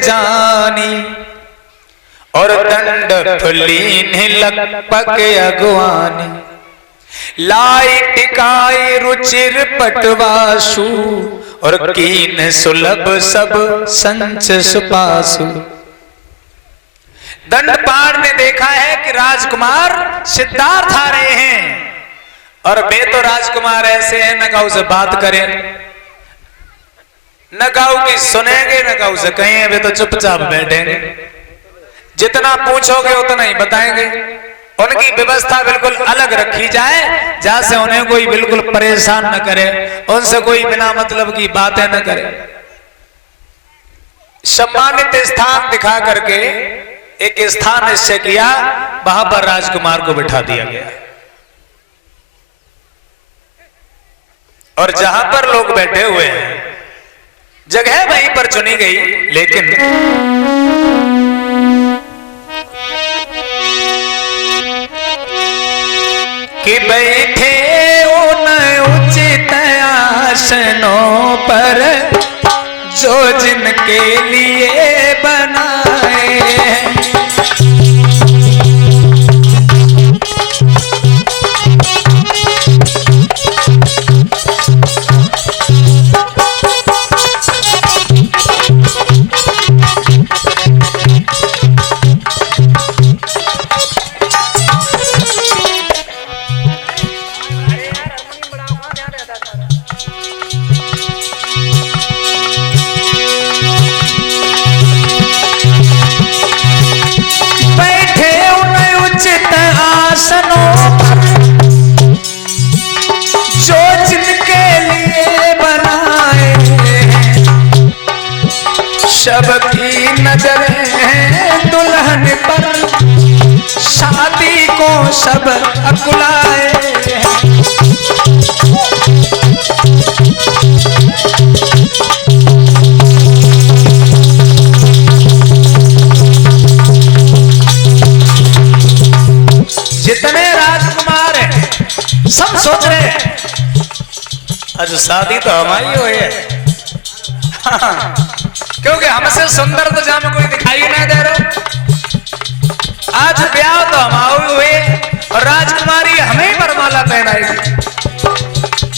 जानी और दंड फुलीन लगपक अगवानी लाई टिकाई रुचिर पटवासु और कीन सुलभ सब संच सुपासु। दंडपाण ने देखा है कि राजकुमार सिद्धार्थ आ रहे हैं और वे तो राजकुमार ऐसे हैं न काऊ से बात करें न काऊ की सुनेंगे न काऊ से कहें, वे तो चुपचाप बैठेंगे, जितना पूछोगे उतना ही बताएंगे। उनकी व्यवस्था बिल्कुल अलग रखी जाए जहां से उन्हें कोई बिल्कुल परेशान न करे, उनसे कोई बिना मतलब की बातें न करे। सम्मानित स्थान दिखा करके एक स्थान निश्चय किया, वहां पर राजकुमार को बिठा दिया गया और जहां पर लोग बैठे हुए हैं जगह वहीं पर चुनी गई, लेकिन कि बैठे उन उचित आसनों पर जो जिनके लिए बनाए हैं। सबकी नजरें हैं दुल्हन पर, शादी को सब अकुलाए हैं। जितने राजकुमार हैं सब सोच रहे हैं आज शादी तो हमारी हुई है। क्योंकि हमसे सुंदर तो जहां कोई दिखाई नहीं दे रहा। आज ब्याह तो हम हुए और राजकुमारी हमें वरमाला पहनाएगी।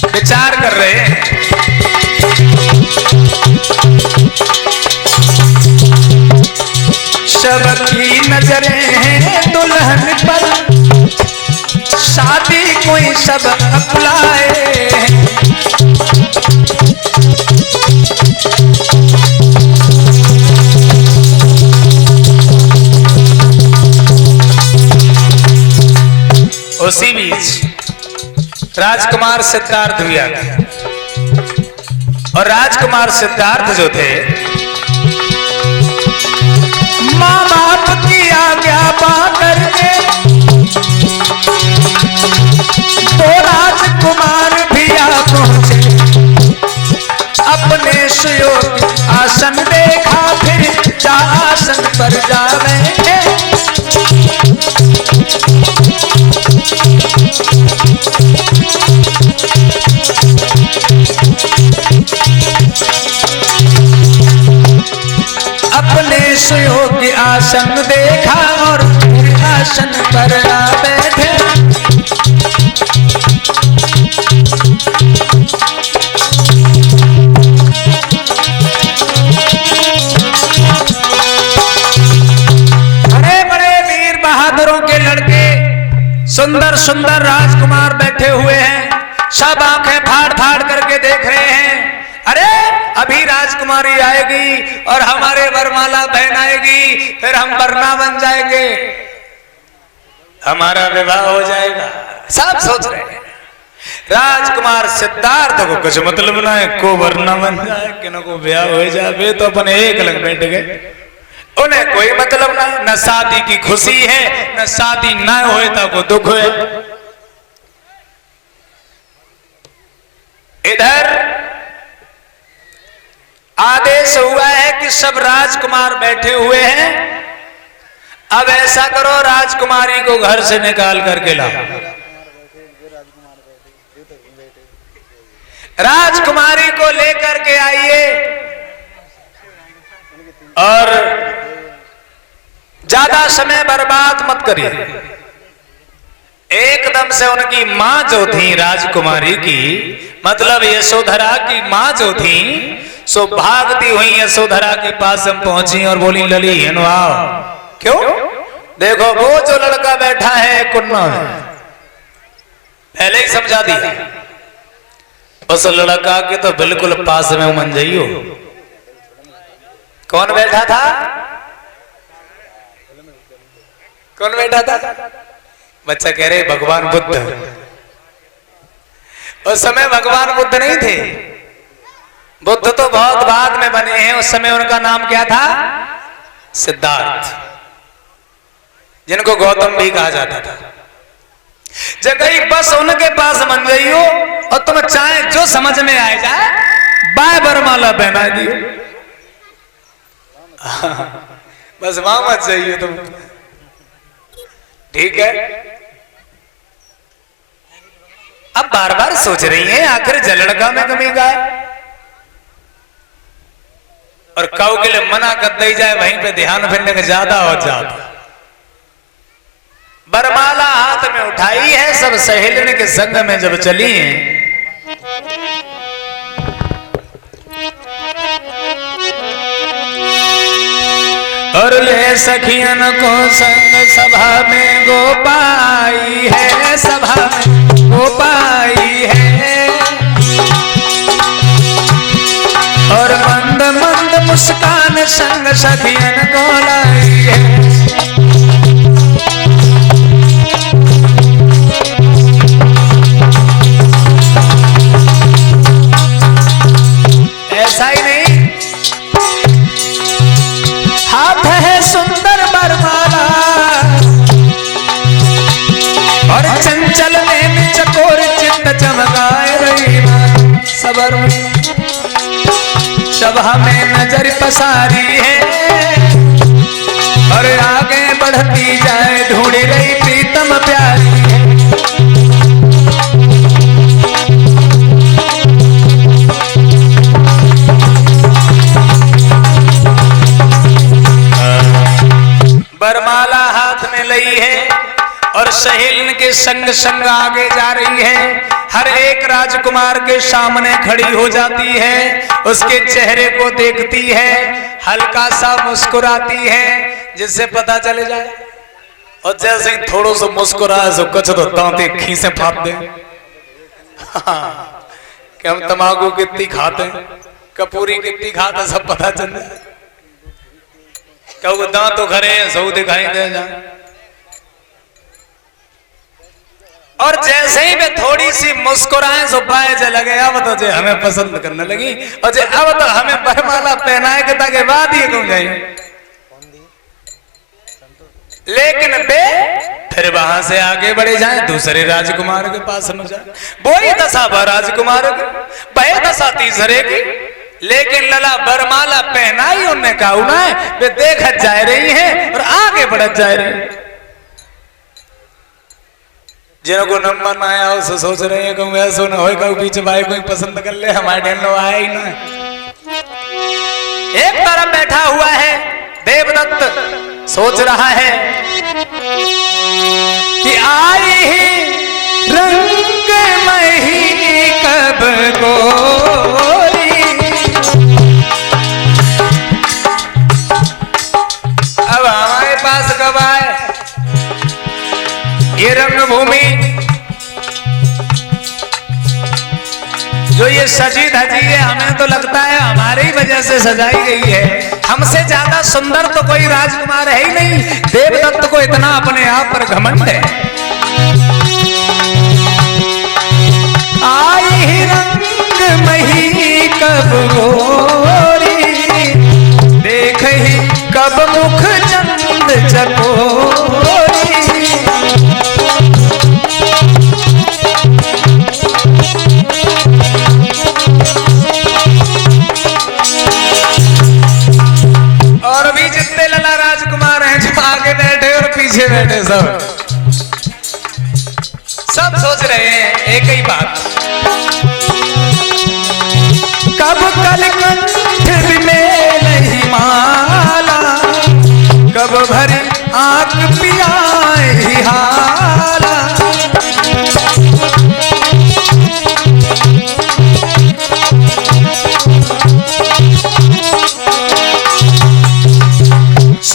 विचार कर रहे हैं सबकी नजरें हैं दुल्हन पर, शादी कोई सब अकुलाए। उसी बीच राजकुमार सिद्धार्थ भी आ गया और राजकुमार सिद्धार्थ जो थे माँ बाप की आज्ञा पा करके तो राजकुमार भी आ पहुंचे। अपने सुयोग आसन देखा फिर जा आसन पर जावे। अपने सुयोग्य आसन देखा और आसन पर आ बैठे। बड़े बड़े वीर बहादुरों के लड़के सुंदर सुंदर राजकुमार बैठे हुए हैं। सब आंखें फाड़ फाड़ करके देख रहे हैं। अरे अभी राजकुमारी आएगी और हमारे वरमाला पहनाएगी, फिर हम वरना बन जाएंगे, हमारा विवाह हो जाएगा। सब सोच रहे हैं। राजकुमार सिद्धार्थ को कुछ मतलब ना है, को वरना बन जाए कि न को ब्याह हो जाए, तो अपने एक लग बैठ गए। उन्हें कोई मतलब ना, न शादी की खुशी है न शादी न होए तो को दुख है। इधर आदेश हुआ है कि सब राजकुमार बैठे हुए हैं, अब ऐसा करो राजकुमारी को घर से निकाल करके लाओ। राजकुमारी को लेकर के आइए। और ज्यादा समय बर्बाद मत करिए। एकदम से उनकी मां जो थी राजकुमारी की, मतलब यशोधरा की मां जो थी, सो भागती हुई यशोधरा के पास हम पहुंची और बोली, लली हनुआओ। क्यों? देखो वो जो लड़का बैठा है कुन्ना में, पहले ही समझा दिया, उस लड़का के तो बिल्कुल पास में उमन जाइयो। कौन बैठा था? कौन बैठा था? बच्चा कह रहे भगवान बुद्ध। उस समय भगवान बुद्ध नहीं थे, बुद्ध तो बहुत बाद में बने हैं। उस समय उनका नाम क्या था? सिद्धार्थ, जिनको गौतम भी कहा जाता था। जगह बस उनके पास मन गई हो और तुम चाहे जो समझ में आए जाए बाय बरमाला पहना दियो, बस वहां मत जाइए तुम, ठीक है? अब बार बार सोच रही हैं आखिर जलड़का में कमी का है, और काऊ के लिए मना कर दी जाए वहीं पे ध्यान फिरने का ज्यादा हो जाता। बरमाला हाथ में उठाई है, सब सहेलने के संग में जब चली हैं, और ले सखियन को संग सभा में गोपाई है, सभा में गोपाई है, और मंद मंद मुस्कान संग सखियन को लाई है। ऐसा ही नहीं, हाथ है सुंदर बरमाला, और चंचल में चकोर चित्त चमकाए रही सबर में, सभा में नजर पसारी है, और आगे बढ़ती जाए ढूंढी रही प्रीतम प्यारी है। बरमाला हाथ में लई है और सहेलन के संग संग आगे जा रही है। हर एक राजकुमार के सामने खड़ी हो जाती है, उसके चेहरे को देखती है, हल्का सा मुस्कुराती है जिससे पता चले जाए, और जैसे ही थोड़ा सा मुस्कुराए सो कुछ तो दांते खीसे फाड़ दे कि हम तंबाकू कितनी खाते हैं, कपूरी कितनी खाते, सब पता चल जाए। कब दांत तो खरे सब दिखाई दे जाए, और जैसे ही वे थोड़ी सी मुस्कुराए सो पाए जे लगे अब तो जे हमें पसंद करने लगी, और जे अब तो हमें बरमाला पहनाए के ताकि बाद ही कौन जाए। लेकिन वे फिर वहां से आगे बढ़े जाए, दूसरे राजकुमार के पास न जाए। वही दशा राजकुमार की, वही दशा तीसरे की, लेकिन लला बरमाला पहनाई उनने कहा है, वे देखत जा रही हैं और आगे बढ़त जा रही हैं। जिनको नंबर ना आया उसे सोच रहे हैं कहूँ ऐसा ना हो, कहूँ पीछे भाई कोई पसंद कर ले, हमारे डेन लो आया ही ना। एक तरफ बैठा हुआ है देवदत्त, सोच रहा है कि आई ही रंग मही कब गोरी, अब हमारे पास कब आए ये रंगभूमि, जो ये सजी धजी है, हमें तो लगता है हमारी ही वजह से सजाई गई है। हमसे ज्यादा सुंदर तो कोई राजकुमार है ही नहीं। देवदत्त को इतना अपने आप पर घमंड है। आई रंग मही कब गोरी, देख ही कब मुख चंद चकोरी, और भी जितने लला राजकुमार हैं जो आगे बैठे और पीछे बैठे, सब सोच रहे हैं एक ही बात, कब कल कंठ में नहीं मां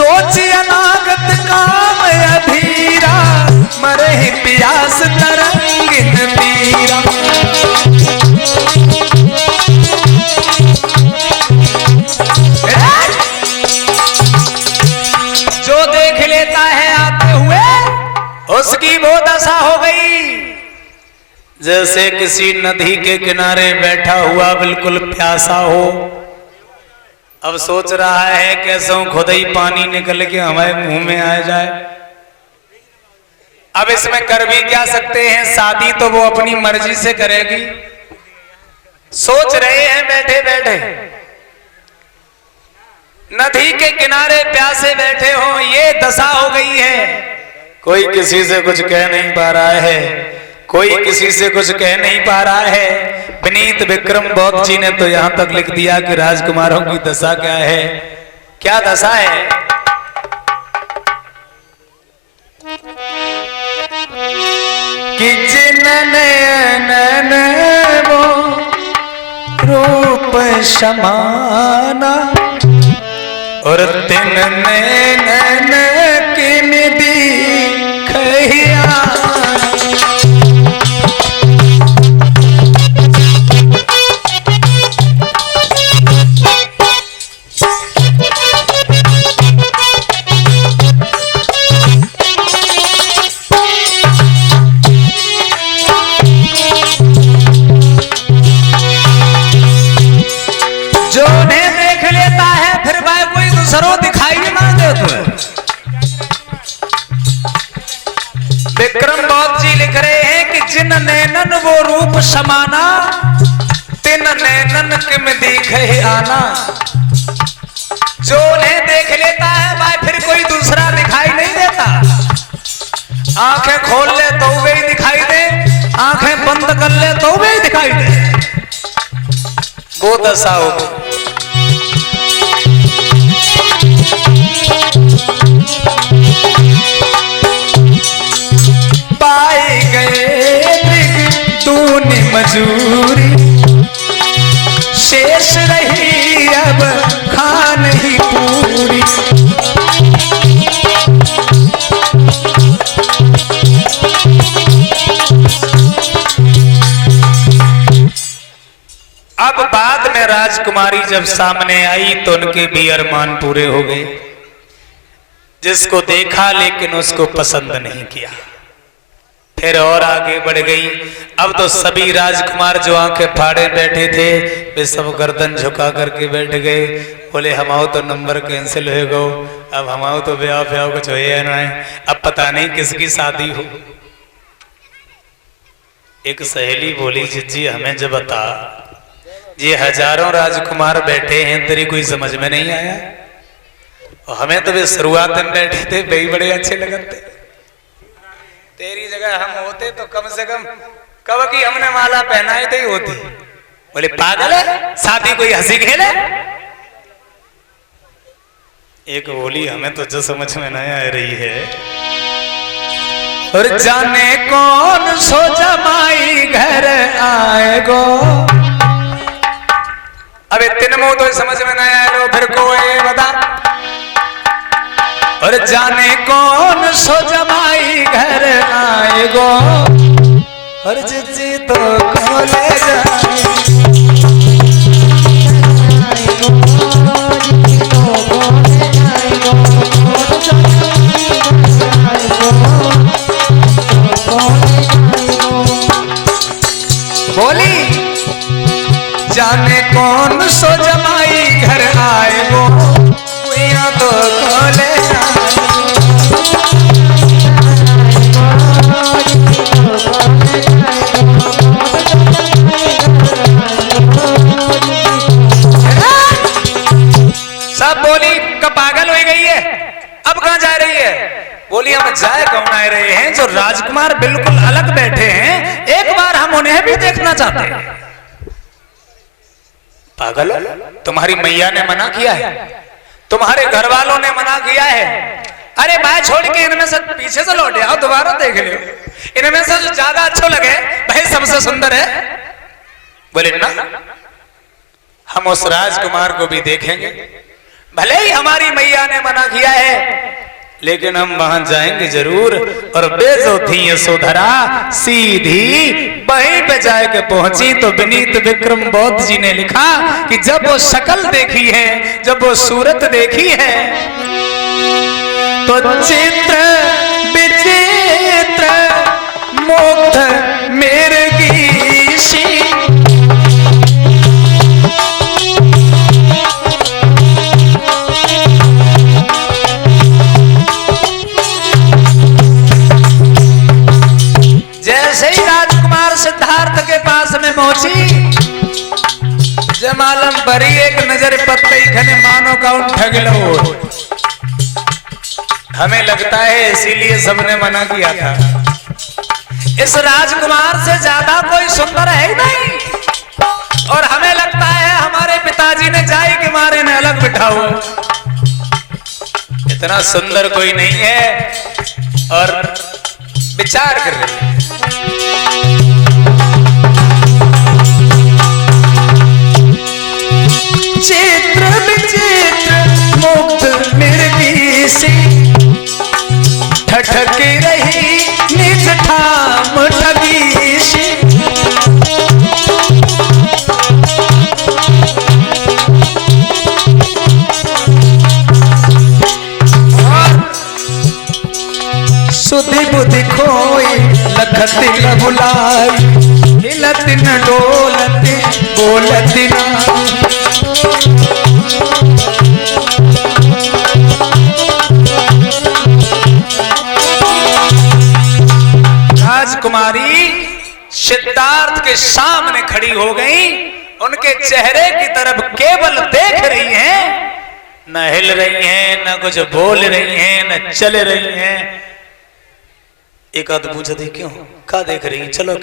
सोच अनागत काम अधीरा, मरे प्यास तरंगिन पीरा। जो देख लेता है आते हुए, उसकी वो दशा हो गई जैसे किसी नदी के किनारे बैठा हुआ बिल्कुल प्यासा हो। अब सोच रहा है कैसे खुद ही पानी निकल के हमारे मुंह में आ जाए। अब इसमें कर भी क्या सकते हैं, शादी तो वो अपनी मर्जी से करेगी। सोच रहे हैं बैठे बैठे, नदी के किनारे प्यासे बैठे हो, ये दशा हो गई है। कोई किसी से कुछ कह नहीं पा रहा है, कोई किसी से कुछ कह नहीं पा रहा है। विनीत विक्रम बौद्ध जी ने तो यहां तक लिख दिया कि राजकुमारों की दशा क्या है। क्या दशा है? कि जिन नयन वो रूप समाना, और तिन नयन किन दिखिया। विक्रम बौद्ध जी लिख रहे हैं कि जिन नैनन वो रूप समाना, तिन नैनन किम दिखे आना। जो उन्हें देख लेता है भाई फिर कोई दूसरा दिखाई नहीं देता। आंखें खोल ले तो वे ही दिखाई दे, आंखें बंद कर ले तो वे ही दिखाई दे। वो दशा होगी। पाए गए तूने मजूरी, शेष रही अब खान ही पूरी। अब बाद में राजकुमारी जब सामने आई तो उनके भी अरमान पूरे हो गए। जिसको देखा लेकिन उसको पसंद नहीं किया, फिर और आगे बढ़ गई। अब तो सभी राजकुमार जो आंखें फाड़े बैठे थे वे सब गर्दन झुका करके बैठ गए। बोले हमाओ तो नंबर कैंसिल हो गो, अब हमाओ तो ब्याह ब्याह कुछ हो ना है, अब पता नहीं किसकी शादी हो। एक सहेली बोली जिज्जी हमें जब बता, ये हजारों राजकुमार बैठे हैं तेरी कोई समझ में नहीं आया? और हमें तो वे शुरुआत में बैठे थे वे बड़े अच्छे लगते। तेरी जगह हम होते तो कम से कम कब की हमने माला पहनाई थी होती। बोले पागल है, शादी कोई हंसी खेले? एक बोली हमें तो जो समझ में नहीं आ रही है, और जाने कौन सो जमाई घर आएगो। अबे तीन मुंह तो समझ में नहीं आया लो, फिर कोई बता। और जाने कौन सो जमाई घर आएगो, और जिज्जी तो खोले जाए। बोली जाने कौन सो जमाई घर आएगो, तो खोले सब। बोली कब पागल हो गई है, अब कहां जा रही है? बोली हम जाए कौन आ रहे हैं, जो राजकुमार बिल्कुल अलग बैठे हैं, एक बार हम उन्हें भी देखना चाहते हैं। पागल, तुम्हारी मैया ने मना किया है, तुम्हारे घर वालों ने मना किया है। अरे भाई छोड़ के इनमें से पीछे से लौट आओ, दोबारा देख लो, इनमें से जो ज्यादा अच्छा लगे भाई सबसे सुंदर है। बोले ना, हम उस राजकुमार को भी देखेंगे, भले ही हमारी मैया ने मना किया है, लेकिन हम वहां जाएंगे जरूर। और बेजो थी यशोधरा सीधी वहीं पे जाके पहुंची तो विनीत विक्रम बौद्ध जी ने लिखा कि जब वो शक्ल देखी है, जब वो सूरत देखी है, तो चित्र विचित्र मुग्ध मिर्गीशी। जैसे ही राजकुमार सिद्धार्थ के पास में पहुंची, जमालम बरी एक नजर पत्तई खने मानो का उन ठगलो। हमें लगता है इसीलिए सबने मना किया था, इस राजकुमार से ज्यादा कोई सुंदर है ही नहीं। और हमें लगता है हमारे पिताजी ने जाई के मारे ने अलग बिठाओ, इतना सुंदर कोई नहीं है। और विचार कर रहे हैं, चित्र विचित्र मुग्ध मिर्गीशी, ठठकी रही निज ठाम ठगीशी। सुधि बुद्धि खोई लखत न भुलाई, हिलत न डोलत बोलत ना। राजकुमारी सिद्धार्थ के सामने खड़ी हो गई, उनके चेहरे की तरफ केवल देख रही हैं, न हिल रही हैं, न कुछ बोल रही हैं, न चल रही हैं। एक आध पूछा थी क्यों का देख रही हैं, चलो